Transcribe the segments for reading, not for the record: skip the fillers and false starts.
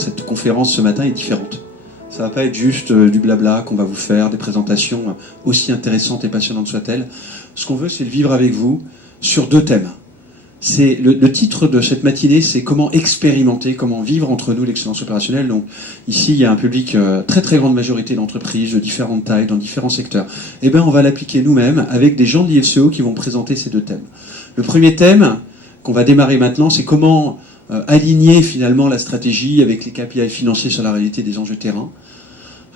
cette conférence ce matin est différente. Ça va pas être juste du blabla qu'on va vous faire, des présentations aussi intéressantes et passionnantes soient-elles. Ce qu'on veut, c'est le vivre avec vous sur 2 thèmes. C'est le titre de cette matinée, c'est comment expérimenter, comment vivre entre nous l'excellence opérationnelle. Donc ici, il y a un public, très très grande majorité d'entreprises de différentes tailles, dans différents secteurs. Eh bien, on va l'appliquer nous-mêmes avec des gens de l'IFCO qui vont présenter ces 2 thèmes. Le premier thème qu'on va démarrer maintenant, c'est comment aligner finalement la stratégie avec les KPI financiers sur la réalité des enjeux terrain.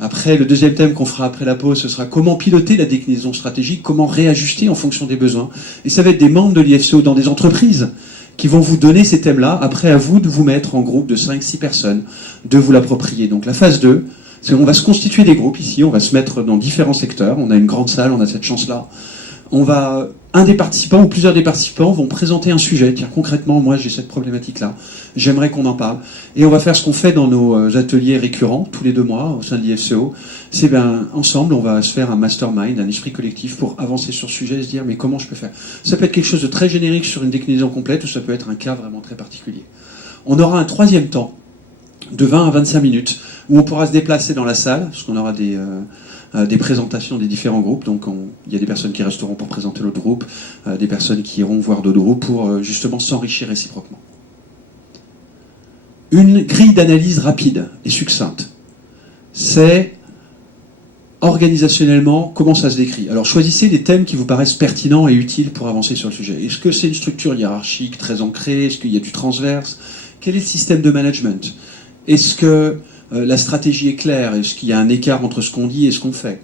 Après, le deuxième thème qu'on fera après la pause, ce sera comment piloter la déclinaison stratégique, comment réajuster en fonction des besoins. Et ça va être des membres de l'IFCO dans des entreprises qui vont vous donner ces thèmes-là. Après, à vous de vous mettre en groupe de 5-6 personnes, de vous l'approprier. Donc la phase 2, c'est qu'on va se constituer des groupes ici, on va se mettre dans différents secteurs. On a une grande salle, on a cette chance-là. Un des participants ou plusieurs des participants vont présenter un sujet. Tiens, concrètement, moi j'ai cette problématique-là. J'aimerais qu'on en parle. Et on va faire ce qu'on fait dans nos ateliers récurrents, tous les 2 mois, au sein de l'IFCO. C'est ensemble, on va se faire un mastermind, un esprit collectif pour avancer sur ce sujet et se dire, mais comment je peux faire? Ça peut être quelque chose de très générique sur une déclinaison complète ou ça peut être un cas vraiment très particulier. On aura un 3e temps de 20 à 25 minutes où on pourra se déplacer dans la salle, parce qu'on aura des présentations des différents groupes. Donc il y a des personnes qui resteront pour présenter l'autre groupe, des personnes qui iront voir d'autres groupes pour justement s'enrichir réciproquement. Une grille d'analyse rapide et succincte. C'est organisationnellement comment ça se décrit. Alors choisissez des thèmes qui vous paraissent pertinents et utiles pour avancer sur le sujet. Est-ce que c'est une structure hiérarchique très ancrée? Est-ce qu'il y a du transverse? Quel est le système de management? Est-ce que la stratégie est claire? Est-ce qu'il y a un écart entre ce qu'on dit et ce qu'on fait?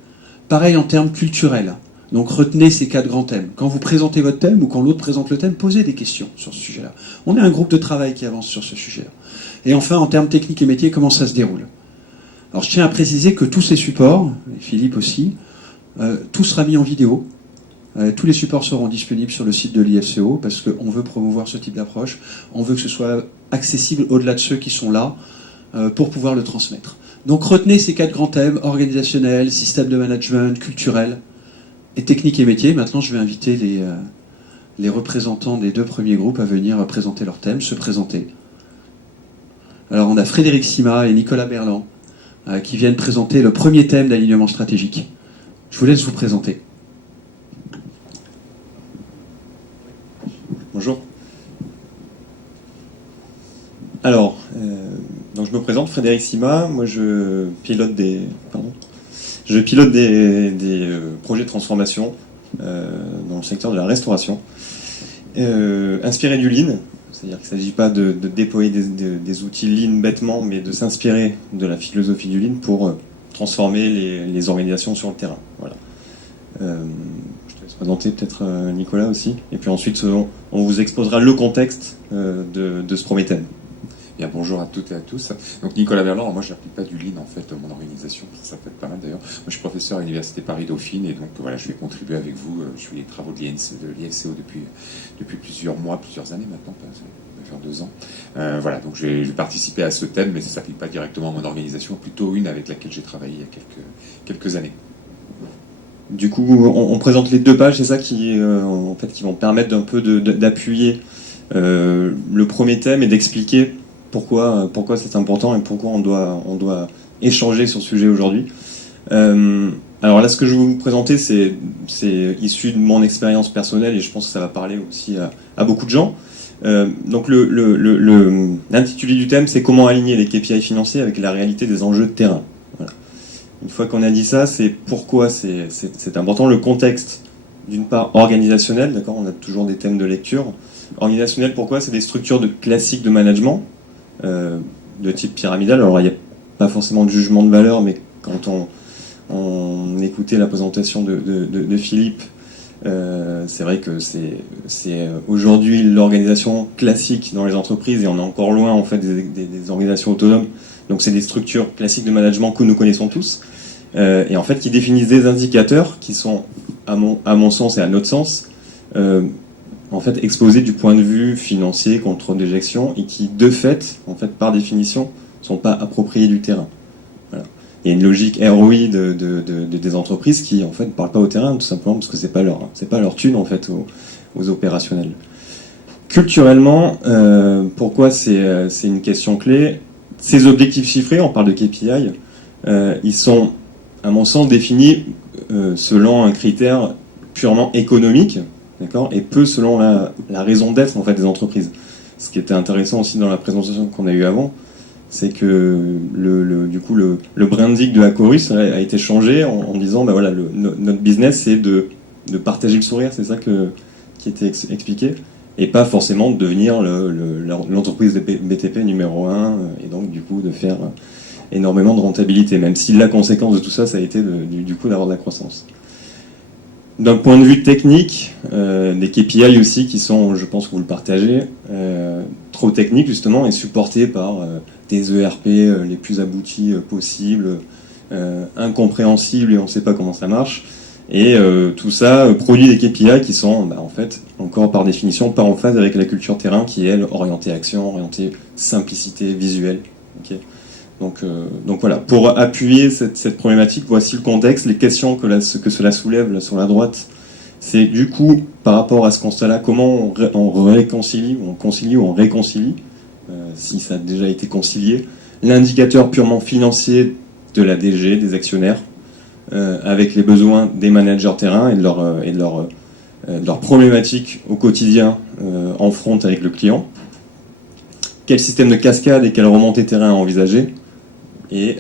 Pareil en termes culturels. Donc retenez ces 4 grands thèmes. Quand vous présentez votre thème ou quand l'autre présente le thème, posez des questions sur ce sujet-là. On est un groupe de travail qui avance sur ce sujet-là. Et enfin, en termes techniques et métiers, comment ça se déroule? Alors je tiens à préciser que tous ces supports, et Philippe aussi, tout sera mis en vidéo. Tous les supports seront disponibles sur le site de l'IFCO parce qu'on veut promouvoir ce type d'approche. On veut que ce soit accessible au-delà de ceux qui sont là pour pouvoir le transmettre. Donc retenez ces 4 grands thèmes, organisationnel, système de management, culturel et technique et métier. Maintenant, je vais inviter les représentants des 2 premiers groupes à venir présenter leurs thèmes, se présenter. Alors on a Frédéric Sima et Nicolas Berland qui viennent présenter le premier thème d'alignement stratégique. Je vous laisse vous présenter. Bonjour. Alors, donc je me présente, Frédéric Sima. Moi, je pilote des projets de transformation dans le secteur de la restauration, inspiré du Lean. C'est-à-dire qu'il ne s'agit pas de déployer des outils Lean bêtement, mais de s'inspirer de la philosophie du Lean pour transformer les organisations sur le terrain. Voilà. Je te laisse présenter peut-être Nicolas aussi. Et puis ensuite, on vous exposera le contexte de ce premier thème. Bien, bonjour à toutes et à tous. Donc Nicolas Berland, moi je n'applique pas du Lean en fait dans mon organisation, ça peut être pas mal d'ailleurs. Moi je suis professeur à l'Université Paris-Dauphine et donc voilà, je vais contribuer avec vous. Je suis les travaux de l'IFCO depuis plusieurs mois, plusieurs années maintenant, ça va faire 2 ans. Voilà, donc je vais participer à ce thème, mais ça ne s'applique pas directement à mon organisation, plutôt une avec laquelle j'ai travaillé il y a quelques années. Du coup, on présente les 2 pages, c'est ça qui vont permettre d'un peu d'appuyer le premier thème et d'expliquer pourquoi c'est important et pourquoi on doit échanger sur ce sujet aujourd'hui. Alors là, ce que je vais vous présenter, c'est issu de mon expérience personnelle et je pense que ça va parler aussi à beaucoup de gens. Donc l'intitulé du thème, c'est comment aligner les KPI financiers avec la réalité des enjeux de terrain. Voilà. Une fois qu'on a dit ça, c'est pourquoi c'est important. Le contexte, d'une part organisationnel, d'accord, on a toujours des thèmes de lecture. Organisationnel, pourquoi? C'est des structures classiques de management, de type pyramidal. Alors il n'y a pas forcément de jugement de valeur, mais quand on écoutait la présentation de Philippe, c'est vrai que c'est aujourd'hui l'organisation classique dans les entreprises et on est encore loin en fait des organisations autonomes. Donc c'est des structures classiques de management que nous connaissons tous et en fait qui définissent des indicateurs qui sont à mon sens et à notre sens en fait exposés du point de vue financier, contrôle de gestion et qui de fait, en fait par définition, sont pas appropriés du terrain. Voilà. Il y a une logique ROI des entreprises qui en fait ne parlent pas au terrain tout simplement parce que c'est pas leur thune en fait aux opérationnels. Culturellement, pourquoi c'est une question clé? ces objectifs chiffrés, on parle de KPI, ils sont, à mon sens, définis selon un critère purement économique, d'accord, et peu selon la raison d'être en fait des entreprises. Ce qui était intéressant aussi dans la présentation qu'on a eue avant, c'est que du coup le branding de Acorus a été changé en disant bah voilà, notre business c'est de partager le sourire, c'est ça qui était expliqué, et pas forcément de devenir l'entreprise de BTP numéro 1 et donc du coup de faire énormément de rentabilité, même si la conséquence de tout ça, ça a été du coup d'avoir de la croissance. D'un point de vue technique, des KPI aussi qui sont, je pense que vous le partagez, trop techniques justement et supportés par des ERP les plus aboutis possibles, incompréhensibles et on ne sait pas comment ça marche. Et tout ça produit des KPI qui sont en fait encore par définition pas en phase avec la culture terrain qui est elle orientée action, orientée simplicité visuelle. Okay. Donc voilà, pour appuyer cette problématique, voici le contexte, les questions que cela soulève là, sur la droite. C'est du coup, par rapport à ce constat-là, comment on réconcilie, on concilie ou on réconcilie, si ça a déjà été concilié, l'indicateur purement financier de la DG, des actionnaires, avec les besoins des managers terrain et de leur problématiques au quotidien en front avec le client. Quel système de cascade et quelle remontée terrain à envisager? Et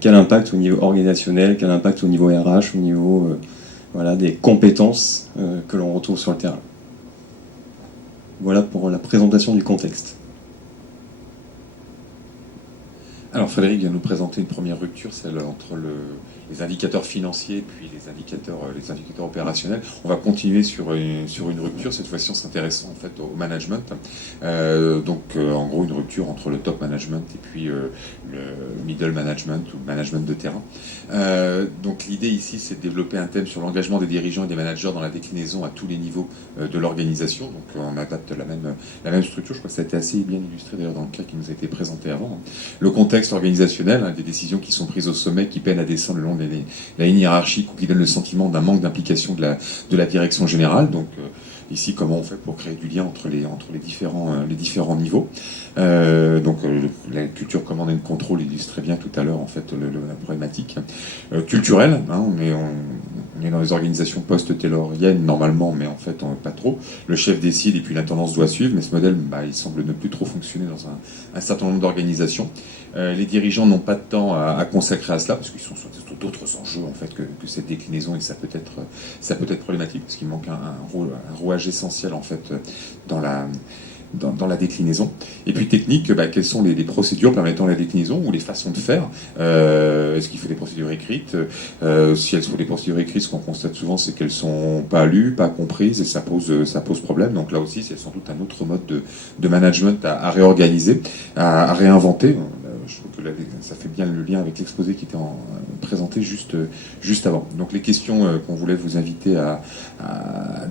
quel impact au niveau organisationnel, quel impact au niveau RH, au niveau des compétences que l'on retrouve sur le terrain. Voilà pour la présentation du contexte. Alors Frédéric vient nous présenter une première rupture, celle entre les indicateurs financiers et puis les indicateurs opérationnels. On va continuer sur une rupture, cette fois-ci en s'intéressant en fait au management. En gros une rupture entre le top management et puis le middle management ou management de terrain. Donc l'idée ici c'est de développer un thème sur l'engagement des dirigeants et des managers dans la déclinaison à tous les niveaux de l'organisation. Donc on adapte la même structure, je crois que ça a été assez bien illustré d'ailleurs dans le cas qui nous a été présenté avant. Le contexte organisationnel, des décisions qui sont prises au sommet, qui peinent à descendre le long de la ligne hiérarchique ou qui donnent le sentiment d'un manque d'implication de la direction générale. Donc ici, comment on fait pour créer du lien entre les différents niveaux. La culture command and control illustre très bien tout à l'heure en fait la problématique culturelle. On est dans les organisations post-tayloriennes normalement, mais en fait pas trop. Le chef décide et puis l'intendance doit suivre, mais ce modèle il semble ne plus trop fonctionner dans un certain nombre d'organisations. Les dirigeants n'ont pas de temps à consacrer à cela parce qu'ils sont sur d'autres enjeux en fait que cette déclinaison, et ça peut être problématique parce qu'il manque un rouage essentiel en fait dans la déclinaison. Et puis technique, quelles sont les procédures permettant la déclinaison ou les façons de faire. Est-ce qu'il faut des procédures écrites? Si elles sont des procédures écrites, ce qu'on constate souvent, c'est qu'elles sont pas lues, pas comprises, et ça pose problème. Donc là aussi, c'est sans doute un autre mode de management à réorganiser, à réinventer. Je trouve que ça fait bien le lien avec l'exposé qui était présenté juste avant. Donc les questions qu'on voulait vous inviter à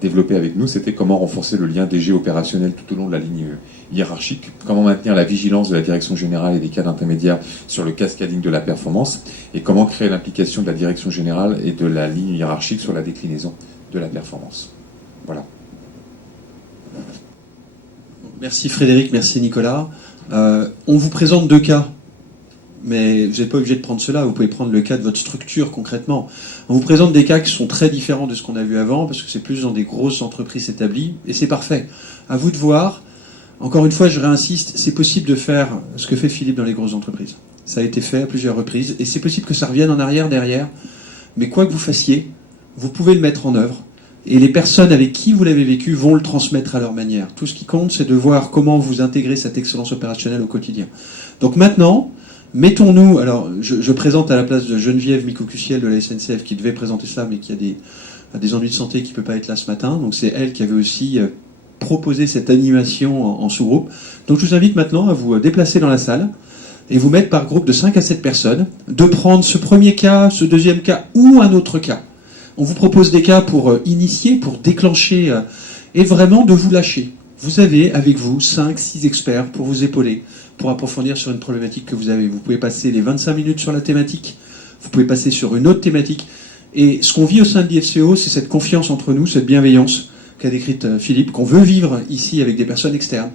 développer avec nous, c'était comment renforcer le lien DG opérationnel tout au long de la ligne hiérarchique, comment maintenir la vigilance de la direction générale et des cadres intermédiaires sur le cascading de la performance, et comment créer l'implication de la direction générale et de la ligne hiérarchique sur la déclinaison de la performance. Voilà. Merci Frédéric, merci Nicolas. On vous présente deux cas. Mais vous n'êtes pas obligé de prendre cela, vous pouvez prendre le cas de votre structure concrètement. On vous présente des cas qui sont très différents de ce qu'on a vu avant, parce que c'est plus dans des grosses entreprises établies, et c'est parfait. À vous de voir. Encore une fois, je réinsiste, c'est possible de faire ce que fait Philippe dans les grosses entreprises. Ça a été fait à plusieurs reprises, et c'est possible que ça revienne en arrière derrière, mais quoi que vous fassiez, vous pouvez le mettre en œuvre, et les personnes avec qui vous l'avez vécu vont le transmettre à leur manière. Tout ce qui compte, c'est de voir comment vous intégrez cette excellence opérationnelle au quotidien. Donc maintenant, mettons-nous, alors je présente à la place de Geneviève Micoucuciel de la SNCF qui devait présenter ça mais qui a des ennuis de santé qui ne peut pas être là ce matin, donc c'est elle qui avait aussi proposé cette animation en sous-groupe. Donc je vous invite maintenant à vous déplacer dans la salle et vous mettre par groupe de 5 à 7 personnes, de prendre ce premier cas, ce deuxième cas ou un autre cas. On vous propose des cas pour initier, pour déclencher et vraiment de vous lâcher. Vous avez avec vous 5-6 experts pour vous épauler, pour approfondir sur une problématique que vous avez. Vous pouvez passer les 25 minutes sur la thématique, vous pouvez passer sur une autre thématique. Et ce qu'on vit au sein de l'IFCO, c'est cette confiance entre nous, cette bienveillance qu'a décrite Philippe, qu'on veut vivre ici avec des personnes externes.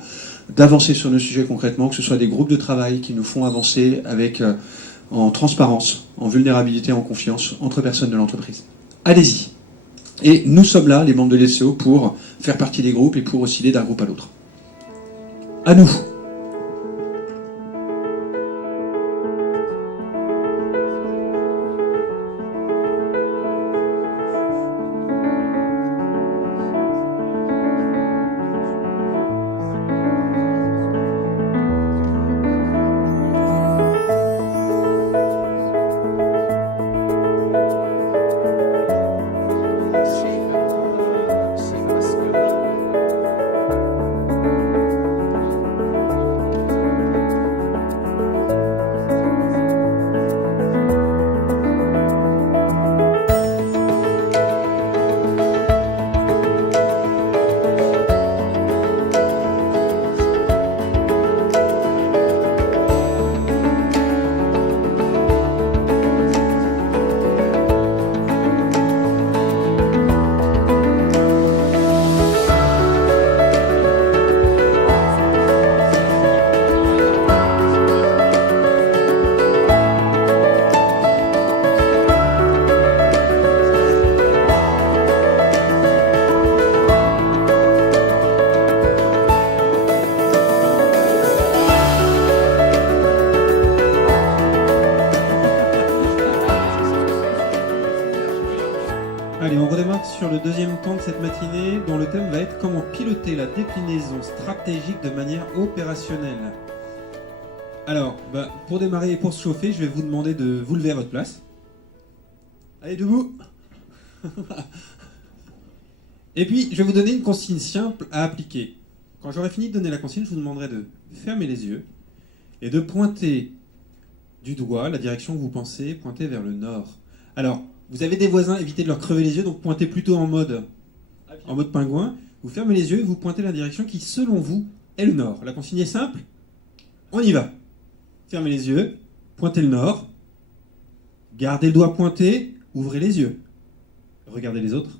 d'avancer sur nos sujets concrètement, que ce soit des groupes de travail qui nous font avancer avec, en transparence, en vulnérabilité, en confiance entre personnes de l'entreprise. Allez-y. Et nous sommes là, les membres de l'SCO, pour faire partie des groupes et pour osciller d'un groupe à l'autre. À nous. Allez, on redémarre sur le deuxième temps de cette matinée, dont le thème va être comment piloter la déclinaison stratégique de manière opérationnelle. Alors, pour démarrer et pour se chauffer, je vais vous demander de vous lever à votre place. Allez, debout. Et puis, je vais vous donner une consigne simple à appliquer. Quand j'aurai fini de donner la consigne, je vous demanderai de fermer les yeux et de pointer du doigt la direction que vous pensez, pointer vers le nord. Alors, vous avez des voisins, évitez de leur crever les yeux, donc pointez plutôt en mode pingouin. Vous fermez les yeux et vous pointez la direction qui, selon vous, est le nord. La consigne est simple. On y va. Fermez les yeux, pointez le nord. Gardez le doigt pointé, ouvrez les yeux. Regardez les autres.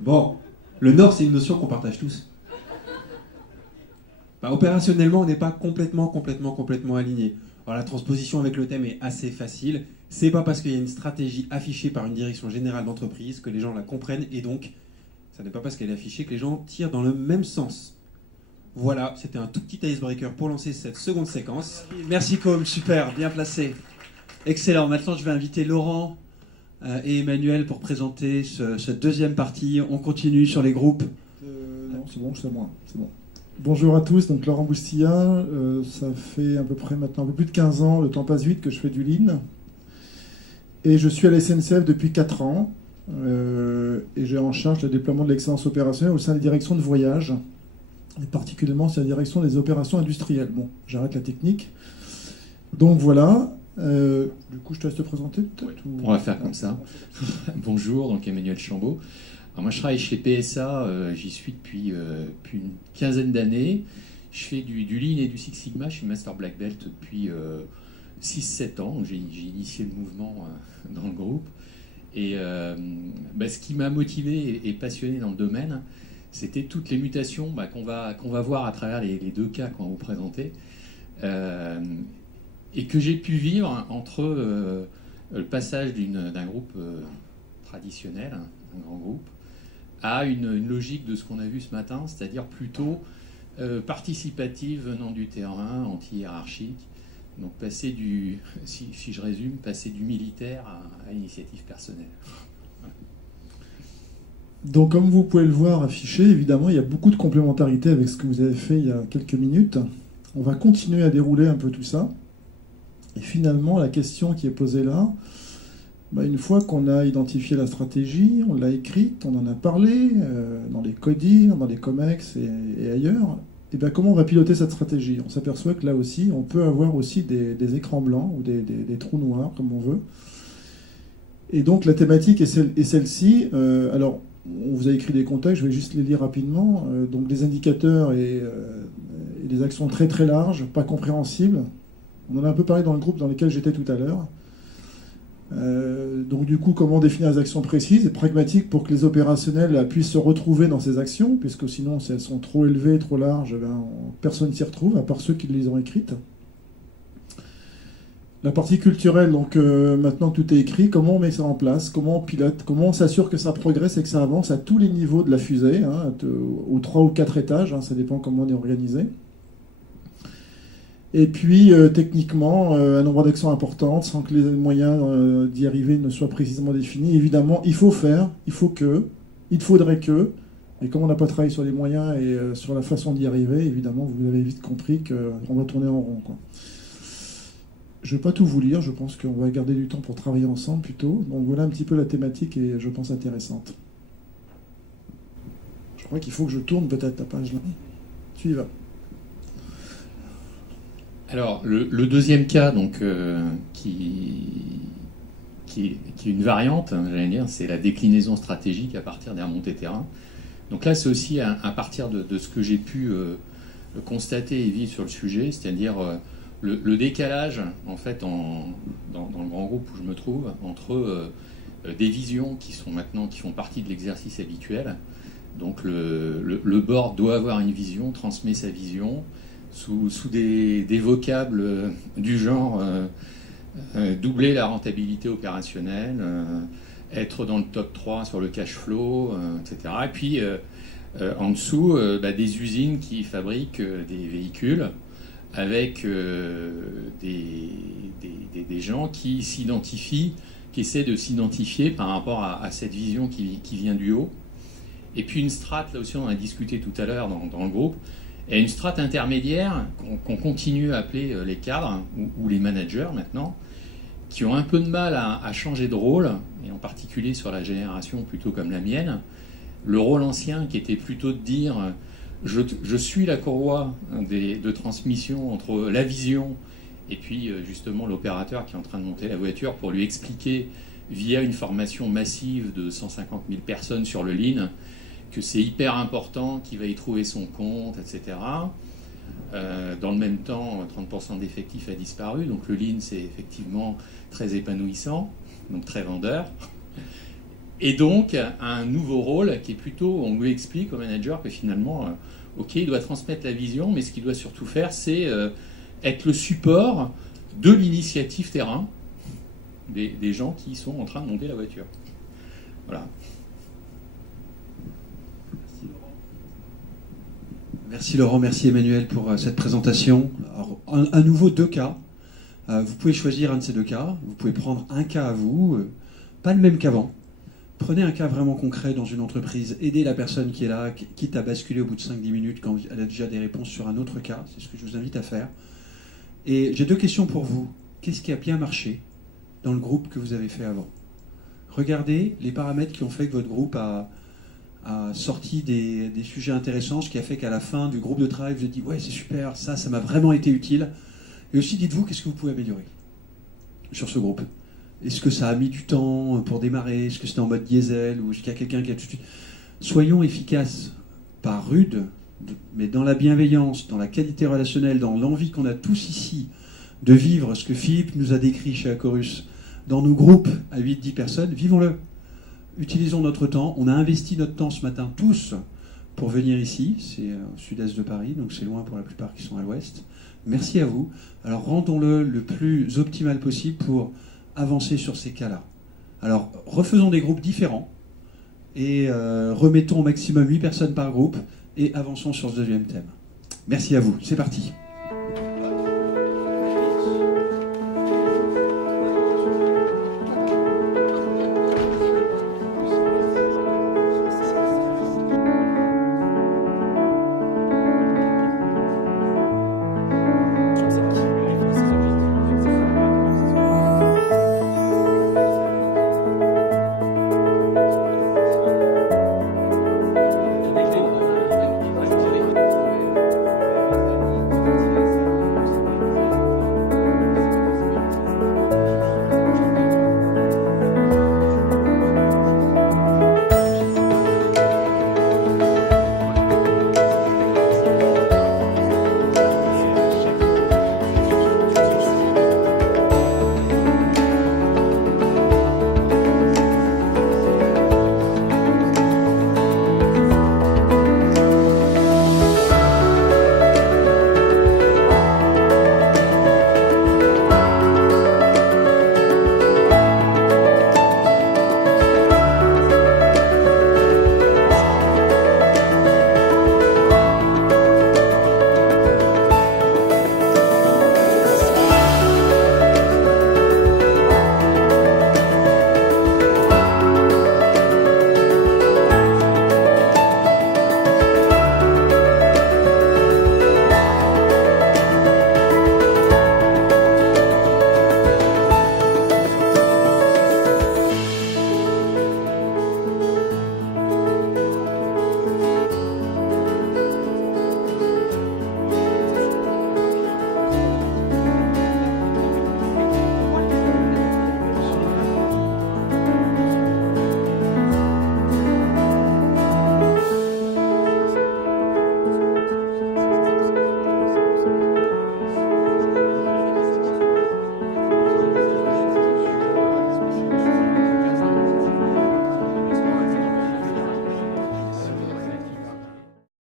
Bon, le nord, c'est une notion qu'on partage tous. Opérationnellement, on n'est pas complètement alignés. Alors, la transposition avec le thème est assez facile. C'est pas parce qu'il y a une stratégie affichée par une direction générale d'entreprise que les gens la comprennent, et donc, ça n'est pas parce qu'elle est affichée que les gens tirent dans le même sens. Voilà, c'était un tout petit icebreaker pour lancer cette seconde séquence. Merci Com, super, bien placé. Excellent. Maintenant, je vais inviter Laurent et Emmanuel pour présenter cette deuxième partie. On continue sur les groupes. Non, c'est bon, c'est moi. C'est bon. Bonjour à tous, donc Laurent Boustilla, ça fait à peu près maintenant un peu plus de 15 ans, le temps passe vite, que je fais du Lean. Et je suis à la SNCF depuis 4 ans, et j'ai en charge le déploiement de l'excellence opérationnelle au sein des directions de voyage, et particulièrement sur la direction des opérations industrielles. Bon, j'arrête la technique. Donc voilà, du coup je te laisse te présenter peut-être ou... On va faire comme ça. Bonjour, donc Emmanuel Chambaud. Alors moi je travaille chez PSA, j'y suis depuis une quinzaine d'années. Je fais du Lean et du Six Sigma, je suis Master Black Belt depuis 6-7 ans. J'ai initié le mouvement dans le groupe. Et ce qui m'a motivé et passionné dans le domaine, c'était toutes les mutations qu'on va voir à travers les deux cas qu'on va vous présenter. Et que j'ai pu vivre entre le passage d'un groupe traditionnel, un grand groupe, à une logique de ce qu'on a vu ce matin, c'est-à-dire plutôt participative venant du terrain, anti-hiérarchique. Donc passer si je résume, passer du militaire à l'initiative personnelle. Donc comme vous pouvez le voir affiché, évidemment, il y a beaucoup de complémentarité avec ce que vous avez fait il y a quelques minutes. On va continuer à dérouler un peu tout ça. Et finalement, la question qui est posée là, une fois qu'on a identifié la stratégie, on l'a écrite, on en a parlé dans les CODIR, dans les COMEX et ailleurs, et comment on va piloter cette stratégie? On s'aperçoit que là aussi, on peut avoir aussi des écrans blancs ou des trous noirs, comme on veut. Et donc la thématique est celle-ci. Alors, on vous a écrit des contextes, je vais juste les lire rapidement. Donc des indicateurs et des actions très très larges, pas compréhensibles. On en a un peu parlé dans le groupe dans lequel j'étais tout à l'heure. Donc du coup, comment définir les actions précises et pragmatiques pour que les opérationnels puissent se retrouver dans ces actions, puisque sinon, si elles sont trop élevées, trop larges, personne s'y retrouve, à part ceux qui les ont écrites. La partie culturelle, donc maintenant que tout est écrit, comment on met ça en place, comment on pilote, comment on s'assure que ça progresse et que ça avance à tous les niveaux de la fusée, aux 3 ou 4 étages, ça dépend comment on est organisé. Et puis, techniquement, un nombre d'actions importantes, sans que les moyens d'y arriver ne soient précisément définis. Évidemment, il faudrait que, et comme on n'a pas travaillé sur les moyens et sur la façon d'y arriver, évidemment, vous avez vite compris qu'on va tourner en rond, quoi. Je ne vais pas tout vous lire, je pense qu'on va garder du temps pour travailler ensemble plutôt. Donc voilà un petit peu la thématique et je pense intéressante. Je crois qu'il faut que je tourne peut-être la page là. Tu y vas. Alors, le deuxième cas, donc, qui est une variante, j'allais dire, c'est la déclinaison stratégique à partir des remontées terrain. Donc là, c'est aussi à partir de ce que j'ai pu constater et vivre sur le sujet, c'est-à-dire le décalage, en fait, dans le grand groupe où je me trouve, entre des visions qui font partie de l'exercice habituel. Donc le board doit avoir une vision, transmet sa vision, sous des vocables du genre doubler la rentabilité opérationnelle, être dans le top 3 sur le cash flow, etc. Et puis en dessous, des usines qui fabriquent des véhicules avec des gens qui s'identifient, qui essaient de s'identifier par rapport à cette vision qui vient du haut. Et puis une strate, là aussi on en a discuté tout à l'heure dans le groupe, et une strate intermédiaire qu'on continue à appeler les cadres ou les managers maintenant, qui ont un peu de mal à changer de rôle, et en particulier sur la génération plutôt comme la mienne. Le rôle ancien qui était plutôt de dire je suis la courroie de transmission entre la vision et puis justement l'opérateur qui est en train de monter la voiture pour lui expliquer via une formation massive de 150 000 personnes sur le Lean que c'est hyper important, qu'il va y trouver son compte, etc. Dans le même temps, 30% d'effectifs a disparu, donc le Lean c'est effectivement très épanouissant, donc très vendeur. Et donc, un nouveau rôle qui est plutôt, on lui explique au manager que finalement, ok, il doit transmettre la vision, mais ce qu'il doit surtout faire, c'est être le support de l'initiative terrain des gens qui sont en train de monter la voiture. Voilà. Merci Laurent, merci Emmanuel pour cette présentation. Alors, à nouveau, 2 cas. Vous pouvez choisir un de ces 2 cas. Vous pouvez prendre un cas à vous, pas le même qu'avant. Prenez un cas vraiment concret dans une entreprise, aidez la personne qui est là, quitte à basculer au bout de 5-10 minutes quand elle a déjà des réponses sur un autre cas. C'est ce que je vous invite à faire. Et j'ai 2 questions pour vous. Qu'est-ce qui a bien marché dans le groupe que vous avez fait avant? Regardez les paramètres qui ont fait que votre groupe a sorti des sujets intéressants, ce qui a fait qu'à la fin du groupe de travail, vous avez dit « Ouais, c'est super, ça m'a vraiment été utile ». Et aussi, dites-vous, qu'est-ce que vous pouvez améliorer sur ce groupe? Est-ce que ça a mis du temps pour démarrer? Est-ce que c'était en mode diesel? Ou est-ce qu'il y a quelqu'un qui a tout de suite... Soyons efficaces, pas rudes, mais dans la bienveillance, dans la qualité relationnelle, dans l'envie qu'on a tous ici de vivre ce que Philippe nous a décrit chez Acorus, dans nos groupes à 8-10 personnes, vivons-le. Utilisons notre temps. On a investi notre temps ce matin tous pour venir ici. C'est au sud-est de Paris, donc c'est loin pour la plupart qui sont à l'ouest. Merci à vous. Alors rendons-le le plus optimal possible pour avancer sur ces cas-là. Alors, refaisons des groupes différents et remettons au maximum 8 personnes par groupe et avançons sur ce 2e thème. Merci à vous. C'est parti.